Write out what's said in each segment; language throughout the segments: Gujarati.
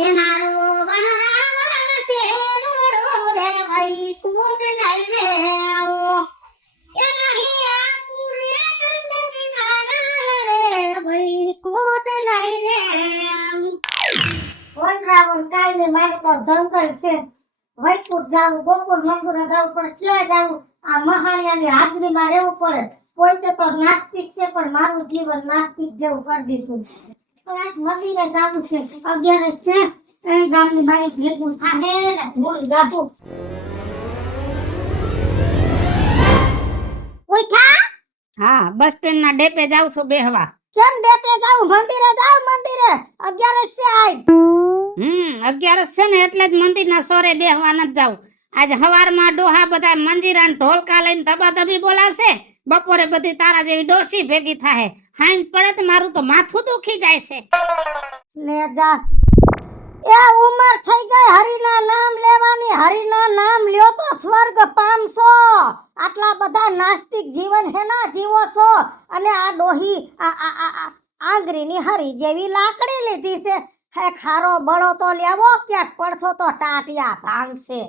એ મારો વનરાવણ છે રૂડો રે વૈકુંઠ લઈને આવો એ નહીં આવું રે નંદજી નાના રે વૈકુંઠ લઈને આવું વનરાવણ કાલને મારે તો જંગલ છે વૈકુંઠ જાવું ગોકુળ મંદિરે જાવું પણ ક્યાં જાવું આ મહાણિયાની હાજરીમાં રહેવું પડે પોતે તો નાસ્તિક છે પણ મારું જીવન નાસ્તિક જેવું કરી દીધું મંદિરે જાવું છે 11 છે એ ગામની બાઈ ભેગું થાહે ને ભૂલ જાતું ઉઠા હા બસ સ્ટેન્ડ ના ડેપે જાવ છું બેહવા કેમ ડેપે જાવું મંદિરે જાવ મંદિરે 11 છે આજ 11 છે ને એટલે જ મંદિરના સોરે બેહવા ન જાવ આજ હવારમાં ડોહા બધા મંજીરાન ઢોલકા લઈને ધબાધબી બોલાવશે બપોરે બધી તારા જેવી ડોસી ભેગી થાહે હાઈન પડે તો મારું તો માથું દુખી જાય છે લે જા એ ઉમર થઈ ગઈ હરિના નામ લેવાની હરિના નામ લ્યો તો સ્વર્ગ પામશો આટલા બધા નાસ્તિક જીવન હેના જીવો છો અને આ ડોહી આંગરીની હરી જેવી લાકડી લીધી છે હે ખારો બળો તો લેવો ક્યાંક પડશો તો ટાટિયા ભાંગશે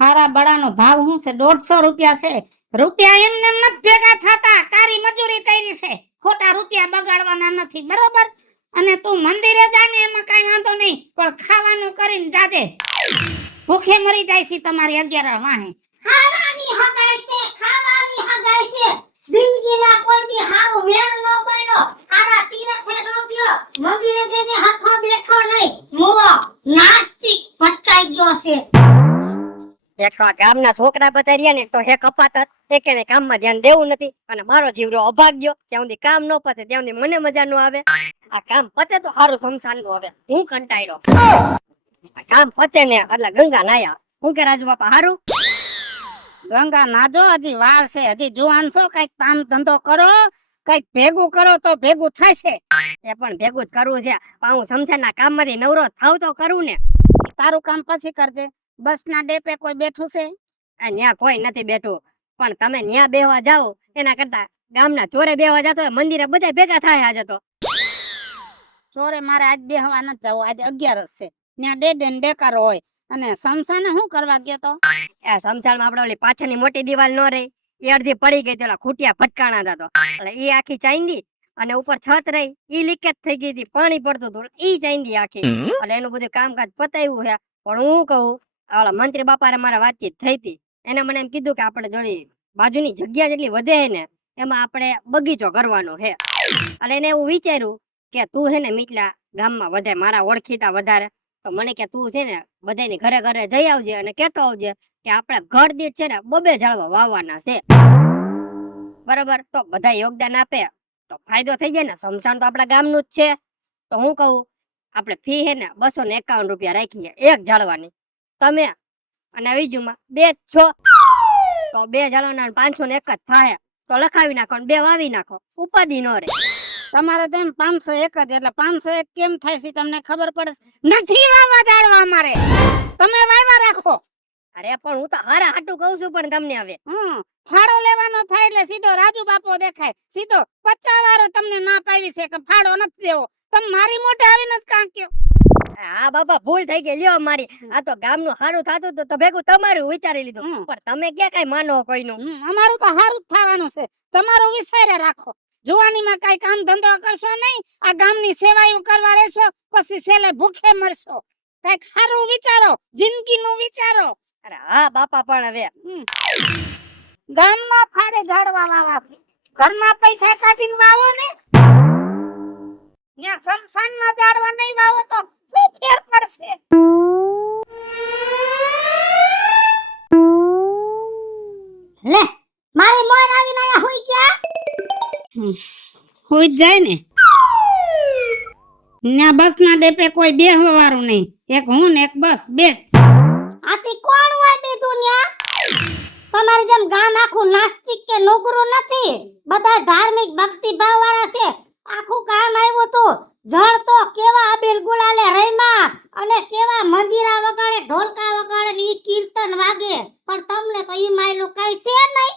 હારા બળાનો ભાવ શું છે 150 રૂપિયા છે રૂપિયા એમને એમ નથી ભેગા થતા કારી મજૂરી કરી છે ખોટા રૂપિયા બગાડવાના નથી બરોબર અને તું મંદિરે જાને એમાં કાઈ વાંધો નહીં પણ ખાવાનું કરીને જાજે ભૂખે મરી જાય છે તમારી 11 વાહે ખાવાની હગાઈ છે જિંદગીમાં કોઈ દી હારો મેળ ન બન્યો હારા તીરથે ન ગયો મંદિરે જઈને હાથો બેઠો નહીં મોવો નાસ્તિક ભટકાઈ ગયો છે એક ગામના છોકરા બધા રહ્યા ને તો હે કપાતર એકેને કામમાં ધ્યાન દેવું નથી અને મારો જીવરો અભાગ્યો ત્યાં સુધી કામ ન પતે ત્યાં સુધી મને મજા ન આવે આ કામ પતે તો સારું સંસાર નું આવે હું કંટાળ્યો કામ પતે ને એટલે ગંગા નાયા હું કે રાજુ બાપા હારું ગંગા નાજો હજી વાર છે હજી જુવાન છો કઈક કામ ધંધો કરો કઈક ભેગું કરો તો ભેગું થશે એ પણ ભેગું જ કરવું છે પણ હું સંસારના કામમાંથી નવરો થાવ તો કરું ને તારું કામ પછી કરજે બસ ના ડેપે કોઈ બેઠું છે ન્યા કોઈ નથી બેઠું પણ તમે ન્યા બેહવા જાઓ એના કરતા ગામના ચોરે બેહવા જાતો મંદિરે બધા ભેગા થાય આજે તો ચોરે મારે આજ બેહવા ન જવું આજ 11 છે ત્યાં ડેડે ને ડેકારો હોય અને સમસાને શું કરવા ગયો તો એ સમસાનમાં આપણે ઓલી પાછળની મોટી દિવાલ નો રહી એ અડધી પડી ગઈ તો ખૂટિયા ફટકાણા હતા એટલે એ આખી ચાઈંદી અને ઉપર છત રહી ઈ લીકેજ થઈ ગઈ હતી પાણી પડતું હતું ઈ ચાઈંદી આખી એટલે એનું બધું કામકાજ પતાવ્યું છે પણ હું કહું ઓલા મંત્રી બાપારે મારા વાતચીત થઈ હતી એને મને એમ કીધું કે આપણે જોડી બાજુની જગ્યા જેટલી વધે ને એમાં આપણે બગીચો કરવાનો છે એટલે એને એવું વિચાર્યું કે તું છે ને મીટલા ગામમાં વધે મારા ઓળખીતા વધારે તો મને કે તું છે ને બધાની ઘરે ઘરે જઈ આવજે અને કેતો આવજે કે આપણે ઘર દીઠ છે ને 2 ઝાડવા વાવવાના છે બરાબર તો બધા યોગદાન આપે તો ફાયદો થઈ જાય ને સમસાન તો આપણા ગામનું જ છે તો હું કહું આપણે ફી છે ને 251 રૂપિયા રાખીએ એક ઝાડવાની તમે અને બીજુમાં 2 છો તો 2 ઝાડવાના 501 જ થાય તો લખાવી નાખો ને 2 વાવી નાખો ઉપાધિ ન રહે તમારે તેમ 501 જ એટલે 501 કેમ થાય છે તમને ખબર પડે નથી વાવા જાળવા અમારે તમે વાવા રાખો અરે પણ હું તો હારા હાટું કહું છું પણ તમને હવે ફાળો લેવાનો થાય એટલે સીધો રાજુ બાપો દેખાય સીધો 50 વાર તમને ના પાડી છે કે ફાળો નથી દેવો તમે મારી મોઢે આવીને જ કાંક્યો હા બાપા ભૂલ થઈ ગઈ લ્યો મારી આ તો ગામનું હારું થાતું તો ભેગું તમારું વિચારી લીધું પણ તમે ક્યાં કઈ માનો કોઈનું અમારું તો હારું જ થવાનું છે તમારું વિચારે રાખો જુવાનીમાં કઈ કામ ધંધો કરશો નહીં આ ગામની સેવાઓ કરવા રહેશો પછી છેલ્લે ભૂખે મરશો કઈક સારું વિચારો જિંદગીનું વિચારો અરે હા બાપા પણ હવે ગામના ફાડે ઝાડવા વાવા ઘરના પૈસા કાઢીને વાવો ને ત્યાં શમશાનમાં ઝાડવા નહીં વાવો તો શું ફેર પડશે લે મારી મોર આવીને આયા હુઈ ગયા હોઈ જાય ને ન્યા બસ ના ડેપે કોઈ બેહવા વાળું નહીં એક હું ને એક બસ બે આથી કોણ હોય બીજું ન્યા તમારી જેમ ગામ આખું નાસ્તિક કે નોકરું નથી બધા ધાર્મિક ભક્તિ ભાવ વાળા છે આખું કામ આવ્યું તું જળ તો કેવા અબીલ ગુલાલે રહીમાં અને કેવા મંજીરા વગાડે ઢોલકા વગાડે ને ઈ કીર્તન વાગે પણ તમને તો ઈ માયલું કઈ છે નહીં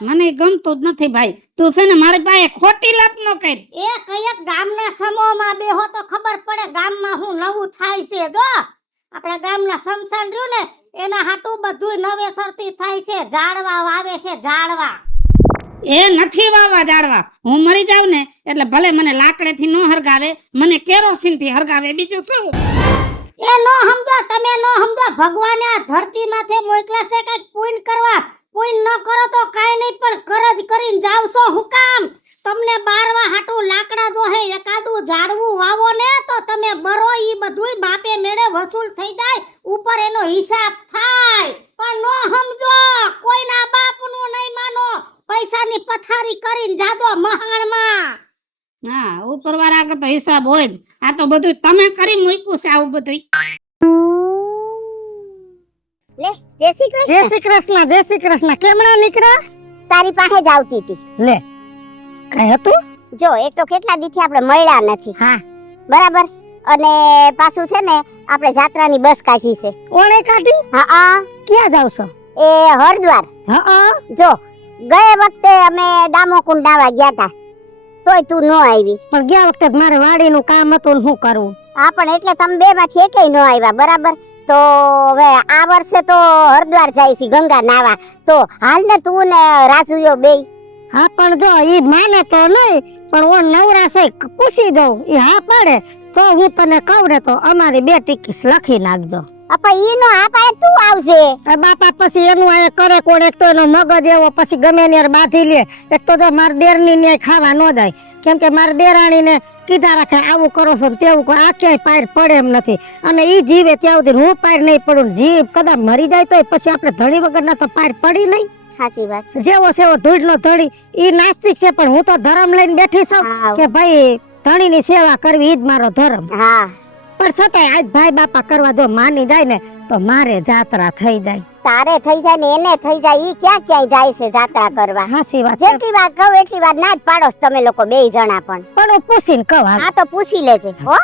મને ગમતું જ નથી ભાઈ. તું છે ને મારી પાસે ખોટી લાપ ન કર. એ કયક ગામના સમૂહમાં બેહો તો ખબર પડે ગામમાં હું નવું થાય છે. જો આપણા ગામના સમસાન રહ્યું ને એના હાટું બધું નવેસરથી થાય છે. ઝાડવા વાવે છે ઝાડવા. એ નથી વાવા જાડવા. હું મરી જાવ ને એટલે ભલે મને લાકડેથી ન હરગાવે, મને કેરોસીન થી હરગાવે, બીજું શું? એ નો સમજો, તમે નો સમજો. ભગવાને આ ધરતી માથે મોકલા છે કઈક પુણ્ય કરવા. પુણ્ય ન કરો તો કાઈ નહીં, પણ કરજ કરીને જાવ છો હું કામ? તમને બારવા હાટું લાકડા દોહે એકાદું ઝાડવું વાવો ને તો તમે બરો ઈ બધુંય બાપે મેળે વસૂલ થઈ જાય, ઉપર એનો હિસાબ થાય. પણ નો સમજો, કોઈના બાપનું નહીં માનો. પૈસાની પથારી કરીને જાદો મહાણમાં. હા, ઉપરવાળા આગળ તો હિસાબ હોય જ. આ તો બધું તમે કરી મૂક્યું છે આવું બધું. લે જય શ્રી કૃષ્ણ. જય શ્રી કૃષ્ણ, જય શ્રી કૃષ્ણ. કેમણા નીકળ્યા? તારી પાસે જ આવતી હતી. લે કઈ હતું? જો એક તો કેટલા દીથી આપણે મળ્યા નથી. હા બરાબર. અને પાછું છે ને આપણે જાત્રાની બસ કાઢી છે. ઓણે કાઢી? હા. ક્યાં જાવ છો? એ હરદ્વાર. હા જો ગયે વખતે અમે દામોકુંડ ડાવા ગયા તા, તોય તું ન આવી. પણ ગયા વખતે મારે વાડીનું કામ હતું ને શું કરવું? હા, પણ એટલે તમે બે માંથી એકેય ન આવ્યા. બરાબર. તો હવે આ વર્ષે તો હરદ્વાર જાય છે ગંગા નાવા. તો હાલ ને તું ને રાજુયો બેય. હા પણ જો ઈ માને તો નહીં, પણ ઓ નવરા છે પૂછી દઉં. ઈ હા પાડે તો હું તને કહું ને તો અમારી 2 ટિકિટ લખી નાખજો. આપા ઈ નો હા પાડે તું આવશે. એ બાપા પછી એનું આ કરે કોણ? એક તો એનો મગજ એવો, પછી ગમે ને બાંધી લે. એક તો જો માર દેરની ને ખાવા ન જાય, કેમ કે મારી દેરાણી ને કીધા રાખે આવું કરો છો તેવું કરો. આ ક્યાંય પાર પડે એમ નથી. અને ઈ જીવે ત્યાં સુધી હું પાર નહીં પડું. જીવ કદાચ મરી જાય તો પછી આપણે ધડી વગર ના તો પાર પડી નહીં. સાચી વાત. જેવો છે એવો ધૂળ નો ધડી. ઈ નાસ્તિક છે પણ હું તો ધર્મ લઈને બેઠી છું કે ભાઈ ધણીની સેવા કરવી ઈ જ મારો ધર્મ. હા, પણ છતાંય આજ ભાઈ બાપા કરવા જો માની જાય ને તો મારે જાત્રા થઈ જાય. તારે થઈ જાય ને એને થઈ જાય. ઈ ક્યાં ક્યાંય જાય છે જાત્રા કરવા. હાસી વાત છે. જેટલી વાર કહું એટલી વાર ના જ પાડો છો તમે લોકો બેય જણા. પણ હું પૂછીને કહું. હાલ. આ તો પૂછી લેજે હો.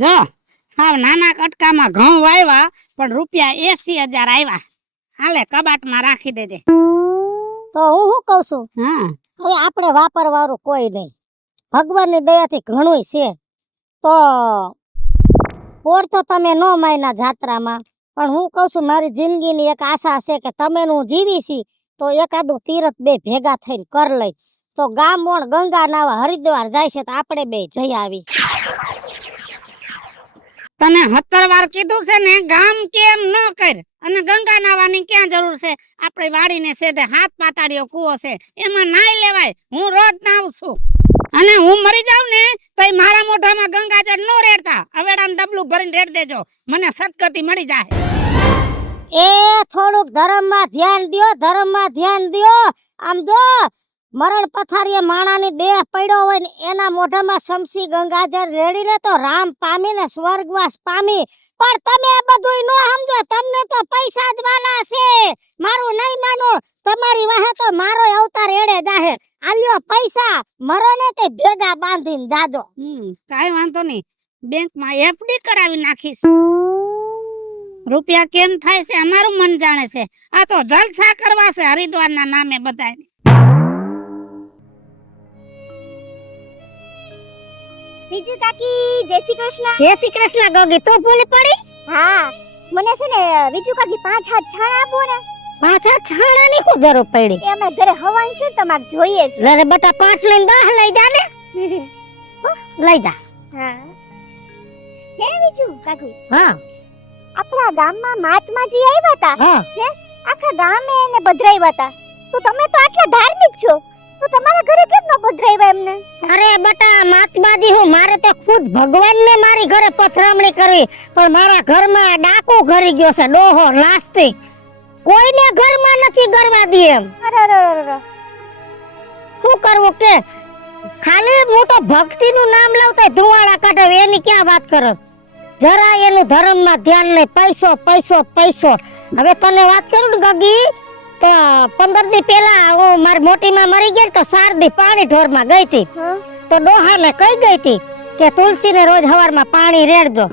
જો હાવ નાના કટકામાં ઘઉં વાવ્યા પણ રૂપિયા 80,000 આવ્યા. હાલે કબાટમાં રાખી દેજે. તો હું શું કહું છું, હા, હવે આપણે વાપરવાળું કોઈ નહીં. ભગવાનની દયાથી ઘણું છે. તો પોર તો તમે ન માયના જાત્રામાં, પણ હું કહું છું મારી જિંદગીની એક આશા છે કે તમે હું જીવી છી તો એકાદું તીરથ બે ભેગા થઈને કર લઈ. તો ગામ મોણ ગંગા નાવા હરિદ્વાર જાય છે તો આપણે બે જઈ આવી. તને 17 વાર કીધું છે ને ગામ કેમ ન કર, અને ગંગા નાવાની ક્યાં જરૂર છે? આપણી વાડીને સેઢે 7 પાતાળીઓ કૂવો છે, એમાં નાઈ લેવાય. હું રોજ નાઉં છું. અને હું મરી જાઉં ને તો મારા મોઢામાં ગંગાજળ નો રેડતા. હવેડાનું ડબલું ભરીને રેડ દેજો, મને સદગતિ મળી જાય. એ થોડુંક ધર્મમાં ધ્યાન દ્યો, ધર્મમાં ધ્યાન દ્યો. આમ જો મરણ પથારીએ માણાની દેહ પડ્યો હોય ને એના મોઢામાં શમશી ગંગાજળ રેડીને તો રામ પામીને સ્વર્ગવાસ પામી. પણ તમે બધુંય નો સમજો. તમને તો પૈસા જ વાલા છે. મારું નહીં માનો. તમારી વાહે તો મારો અવતાર એડે જાહે. આલ્યો પૈસા, મરો ને તે ભેગા બાંધીને જાજો. કાઈ વાંધો નહીં, બેંકમાં એફડી કરાવી નાખીશ. રૂપિયા કેમ થાય છે અમારું મન જાણે છે. આ તો જલસા કરવા છે હરિદ્વારના નામે બધાય. બીજું કાકી જય શ્રી કૃષ્ણ. જય શ્રી કૃષ્ણ ગોગી, તું ભૂલી પડી? હા, મને છે ને બીજું કાકી 5 હાથ છાણા આપો ને. પાછા છાણાની શું જરૂર પડી? એ અમે ઘરે હવાઈ છે તમારે જોઈએ છે. લે બેટા 5 લઈને 10 લઈ જા ને. લઈ જા. હા હે બીજું કાકી, હા આપણા ગામમાં મહાત્માજી આવ્યા હતા. હા આખા ગામે એને પધરાવ્યા હતા. તો તમે તો આટલા ધાર્મિક છો, તો તમારા ઘરે કેમ ન પધરાવ્યા એમને? અરે બટા મહાત્માજી, હું મારે તો ખુદ ભગવાનને મારી ઘરે પથરામણી કરવી, પણ મારા ઘરમાં ડાકો ઘરી ગયો છે, ડોહો નાસ્તિક. કોઈને ઘરમાં નથી કરવા દે એમ. અરે શું કરવું કે? ખાલી હું તો ભક્તિનું નામ લઉં તો ધુવાડા કાઢે. એની ક્યાં વાત કરો? જરા એનું ધર્મમાં ધ્યાન નહીં. પૈસો પૈસો પૈસો. હવે તને વાત કરું ને ગગી, તો 15 દી પહેલા હું મારી મોટી માં મરી ગઈ તો 4 દી પાણી ઢોરમાં ગઈ હતી. તો ડોહાને કહી ગઈ હતી કે તુલસીને રોજ સવારમાં પાણી રેડજો.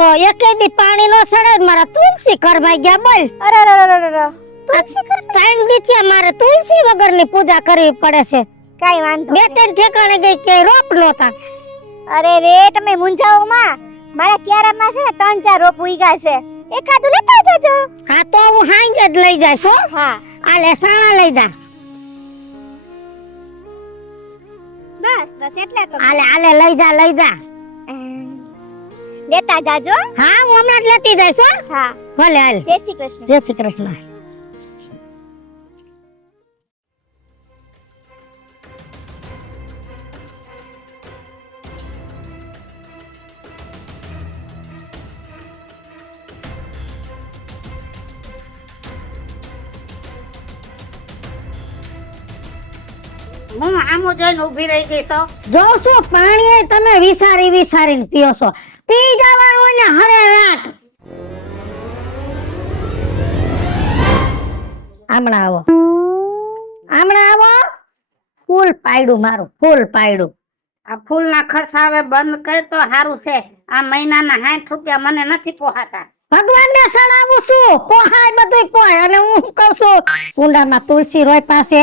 તો એકે દી પાણી નો સડે ને મારા તુલસી કરવાઈ ગયા બોલ. અરે ત્રણ દી થયા મારે તુલસી વગરની પૂજા કરવી પડે છે. કાઈ વાંધો બે ત્રણ ઠેકાણે ગઈ કે રોપ નહોતા. અરે રે તમે મુંજાઓ માં મારા ક્યારામાં છે ને 3-4 રોપ ઉગ્યા છે એકાદું લેતા જજો. હા તો હું હાંજે જ લઈ જઈશ હો. હા આ લેસાણા લઈ જા. બસ એટલે તો આલે લઈ જા. લેતા જાજો. હા હું હમણાં જ લેતી જઈશ હો. હા ભલે હાલ. જય શ્રી કૃષ્ણ. જય શ્રી કૃષ્ણ. હું આમો જોઈને ઊભી રહી ગઈ તો જોઉં છું પાણી તમે વિસારીને પીઓ છો. પી જવાનું હોય ને હરે રાત. હમણાં આવો. ફૂલ પાયડું મારું ફૂલ પાયડું. આ ફૂલના ખર્ચ હવે બંધ કર તો સારું છે. આ મહિનાના 60 રૂપિયા મને નથી પોહાતા. ભગવાનને સણાવું છું. પોહાય બધું પોહાય. અને હું શું કહું છું કુંડામાં તુલસી રોય પાસે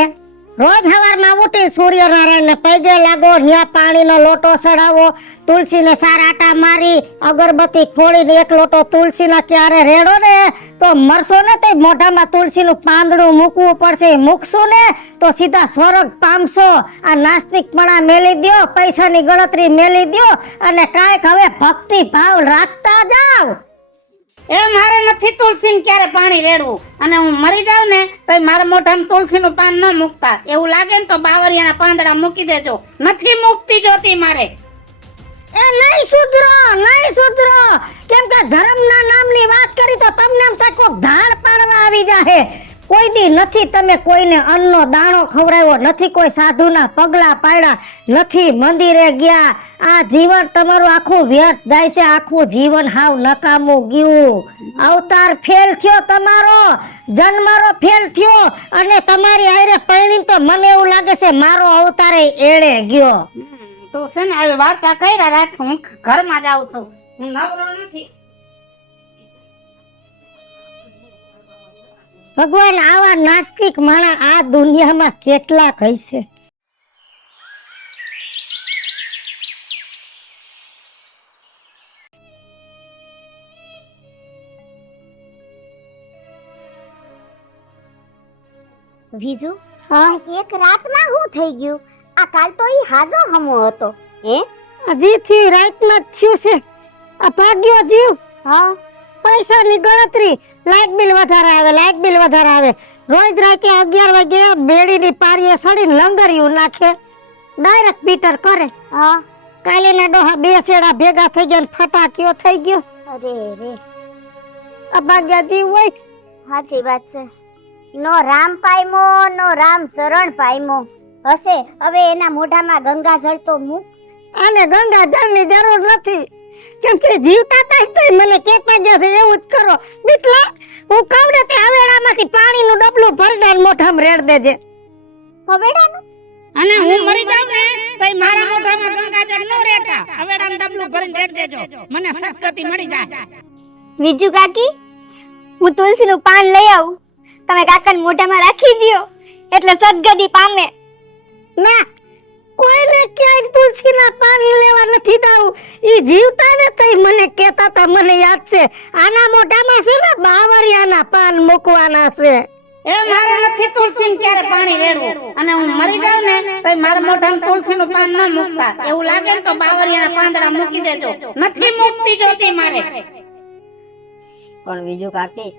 રોજ સવારમાં ઉઠી સૂર્યનારાયણને પગે લાગો, ન્યા પાણીનો લોટો ચડાવો, તુલસીને 4 આટા મારી અગરબત્તી ખોળીને 1 લોટો તુલસીના ક્યારે રેડો ને તો મરશો ને તે મોઢામાં તુલસીનું પાંદડું મૂકવું પડશે. મૂકશું ને તો સીધા સ્વર્ગ પામશો. આ નાસ્તિકપણા મેલી દ્યો, પૈસાની ગણતરી મેલી દ્યો અને કાંઈક હવે ભક્તિ ભાવ રાખતા જાવ. એ મારે નથી તુલસીને ક્યારે પાણી રેડવું. અને હું મરી જાઉં ને તો મારા મોઢામાં તુલસીનું પાન ન મૂકતા. એવું લાગે ને તો બાવરિયાના પાંદડા મૂકી દેજો. નથી મૂકતી જોતી મારે. એ નહીં સુધરો કેમ કે ધર્મના નામની વાત કરી તો તમને એમ થાય કોક ધાડ પાડવા આવી જાહે. કોઈ દી નથી તમે કોઈને અન્નનો દાણો ખવડાવ્યો, નથી કોઈ સાધુના પગલા પાડ્યા, નથી મંદિરે ગયા. આ જીવન તમારું આખું વ્યર્થ જાય છે. આખું જીવન હાવ નકામું ગયું. અવતાર ફેલ થયો તમારો, જન્મારો ફેલ થયો અને તમારી આયરે પરણી તો મને એવું લાગે છે મારો અવતારે એળે ગયો. તું છે ને આવી વાર્તા કર્યા રાખ. હું ઘરમાં જાઉં છું. હું નવરો નથી. ભગવાન આવા નાસ્તિક માણસ આ દુનિયામાં કેટલાક હશે. વિજુ હા એક રાતમાં શું થઈ ગયું? આ કાલ તો ઈ હાજો હમો હતો. હજી થી રાતમાં થયું છે. આ ભાગ્યો જીવ. હા પૈસાની ગણતરી, લાઇટ બિલ વધારે આવે. રોજ રાતે 11 વાગે બેડીની પારીએ સડીને લંગરિયું નાખે. ડાયરેક્ટ મીટર કરે. હા કાલેના ડોહા 2 શેડા ભેગા થઈ ગયા ને ફટાક્યો થઈ ગયો. અરે રે આ ભાગ્યા જીવ હોય. સાચી વાત છે. નો રામ પાયમો, નો રામ શરણ પાયમો. હશે હવે એના મોઢામાં ગંગાજળ તો મૂક. આને ગંગાજળની જરૂર નથી કેમ કે જીવતા થાય મને કેતા ગયા છે એવું જ કરો. એટલે હું કવડે તે હવેડામાંથી પાણીનું ડબલું ભરીને મોઢામાં રેડ દેજે. હવેડાનું અને હું મરી જાઉં ને તો મારા મોઢામાં ગંગાજળ ન રેડતા. હવેડાનું ડબલું ભરીને રેડ દેજો. મને સદગતિ મળી જાય. વિજુ કાકી હું તુલસીનું પાન લઈ આવું, તમે કાકાને મોઢામાં રાખી દ્યો એટલે સદગતિ પામે. ના કોઈને ક્યાંય તુલસીના પાન લેવા નથી દાવું. ઈ જીવતા ને તઈ મને કહેતા તા, મને યાદ છે. આના મોઢામાં છે ને બાવરિયાના પાન મૂકવાના છે. એ મારે નથી તુલસીને ક્યારે પાણી રેડવું. અને હું મરી જાઉં ને તો મારા મોઢામાં તુલસીનું પાન ન મૂકતા. એવું લાગે ને તો બાવરિયાના પાંદડા મૂકી દેજો. નથી મૂકતી જોતી મારે. પણ બીજું કાકી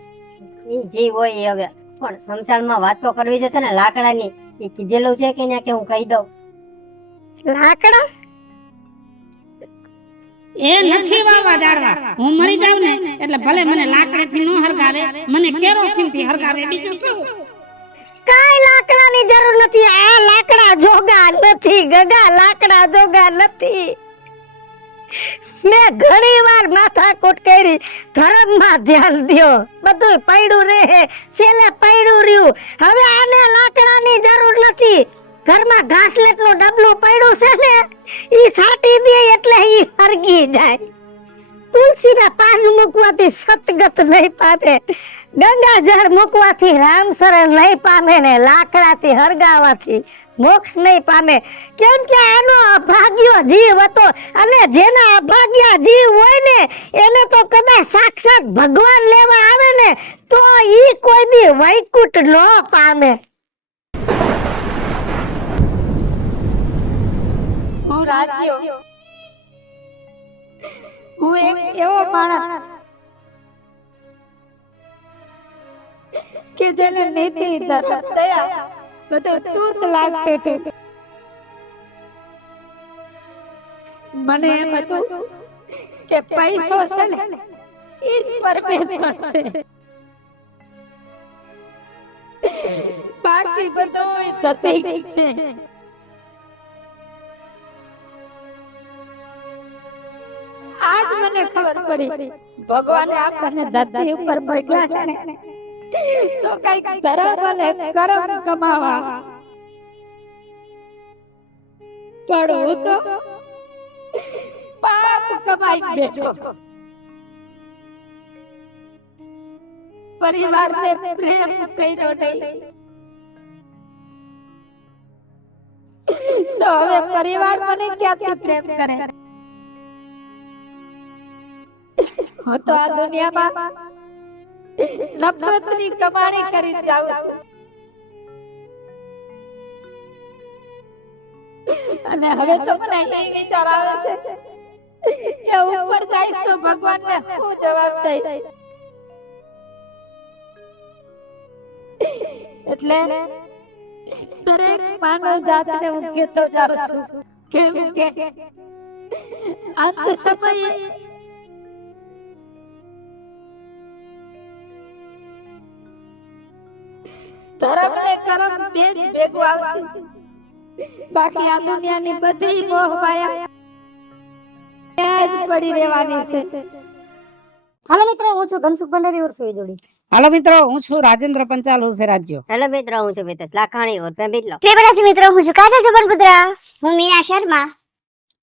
ઈ જીવ હોય એ હવે પણ સંસારમાં વાત તો કરવી છે ને લાકડાની. એ કીધેલું છે કે ના કે હું કહી દઉં? લાકડા એ નથી વાવા જાડવા. હું મરી જાઉં ને એટલે ભલે મને લાકડાથી ન હરગાવે, મને કેરોસીનથી હરગાવે. બીજું શું? કાઈ લાકડાની જરૂર નથી. આ લાકડા જોગા નથી ગગા, લાકડા જોગા નથી. મેં ઘણી વાર માથાકૂટ કરી. ધર્મમાં ધ્યાન દ્યો, બધું પડ્યું રહે, છેલ્લે પડ્યું રહ્યું. હવે આને લાકડાની જરૂર નથી. ઘરમાં ઘાસલેટનું ડબલું પડ્યું છે ને ઈ છાટી દે એટલે ઈ હરગી જાય. તુલસીના પાન મૂકવાથી સતગત નહીં પામે, ગંગાજળ મૂકવાથી રામ શરણ નહીં પામે ને લાકડાથી હરગાવાથી મોક્ષ નહીં પામે. કેમ કે આનો અભાગ્યો જીવ હતો, અને જેના અભાગ્યા જીવ હોય ને એને તો કદાચ સાક્ષાત ભગવાન લેવા આવે ને તો ઈ કોઈ દી વૈકુંઠ ન પામે. હું રાજ્યો, હું એક એવો માણસ કે જેને નીતિ ધર્મ દયા બધું તૂત લાગતું હતું. મને એમ હતું કે પૈસો છે ને એ જ પરમેશ્વર છે, બાકી બધું પ્રતીક છે. આજ મને ખબર પડી ભગવાને આપણને ધરતી ઉપર મોકલ્યા છે ને તો કઈક ધર્મ અને કર્મ કમાવા, પણ હું તો પાપ કમાઈ બેઠો. પરિવારને પ્રેમ કર્યો નહીં તો હવે પરિવાર મને ક્યાંથી પ્રેમ કરે? હું તો આ દુનિયામાં નફરતની કમાણી કરી જાઉં છું, અને હવે તો મને એ વિચાર આવે છે કે ઉપર જઈશ તો ભગવાનને શું જવાબ દઈશ. એટલે દરેક માનવ જાતને હું કહેતો જાઉં છું કેમ કે અંત સમયે ધર્મ ને કર્મ બે જ ભેગું આવશે, બાકી આ દુનિયાની બધી મોહ માયા ત્યાં જ પડી રહેવાની છે. હાલો મિત્રો, હું છું ધનસુખ ભંડારી ઉર્ફે જોડી. હાલો મિત્રો, હું છું રાજેન્દ્ર પંચાલ ઉર્ફે રાજ્યો. હેલો મિત્રો, હું છું મિતેશ લાખાણી ઉર્ફે બિટલો. ત્રિપુરાસી મિત્રો, હું છું કાજા જબરપુત્રા. હું મીના શર્મા.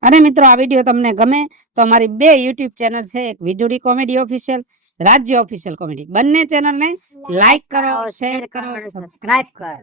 અને મિત્રો, આ વિડીયો તમને ગમે તો અમારી 2 YouTube ચેનલ છે, એક વીજળી કોમેડી ઓફિશિયલ, રાજ્ય ઓફિશિયલ કોમેડી. બંને ચેનલને લાઈક કરો, શેર કરો, સબસ્ક્રાઇબ કરો.